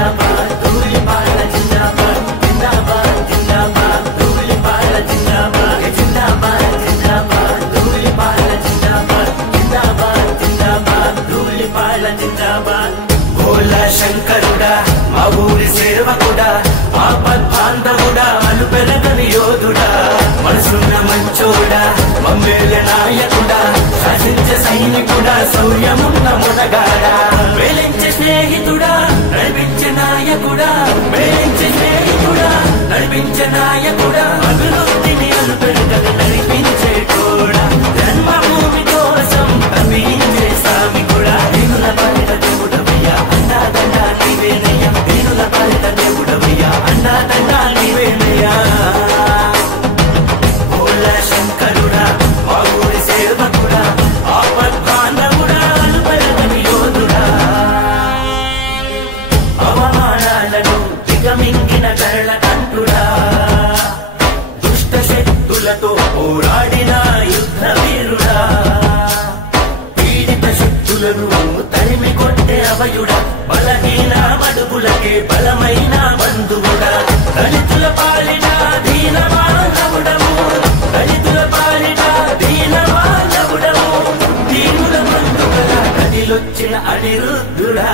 జిందాబాద్ ధూళిపాల జిందాబాద్ జిందాబాద్ జిందాబాద్ ధూళిపాల జిందాబాద్ జిందాబాద్ జిందాబాద్ ధూళిపాల జిందాబాద్ జిందాబాద్ జిందాబాద్ ధూళిపాల జిందాబాద్ భోలా శంకరుడా మా ఊరి సేవకుడా ఆపద్ బాంధవుడా అలు పెరగని యోధుడా మనసున్న మంచోడా మమ్మేల నాయకుడా శాసించే సైనికుడా శౌర్యమున్న మునగాడా వేలించే స్నేహితుడా నడిపించే నాయకుడా వేలించే స్నేహితుడా నడిపించే నాయకుడా అభివృద్ధిని అలు పెరగని నడిపించే కూడా జన్మభూమి కోసం తప్పించే స్వామి కూడా దీనుల పాలిట దేవుడవయ్యా అన్నాదండా నీవేనయ్యా దీనుల పాలిట దేవుడవయ్యా అన్నాదండా నీవేనయ్యా భోలా శంకరుడా మా ఊరి సేవకుడా ఆపద్ బాంధవుడా అలు పెరగని యోధుడా అవమానాలను దిగమింగిన గరళ కంఠుడా దుష్ట శక్తులతో పోరాడిన యుద్ధ వీరుడా పీడిత శక్తులను తరిమి కొట్టే అభయుడా బలహీన మడుగులకే బలమైన బంధువుడా దళితుల పాలిట దీన మానవుడము దళితుల పాలిట దీన మానవుడము దీనుల బంధువుల కదిలొచ్చిన అనిరుద్ధుడా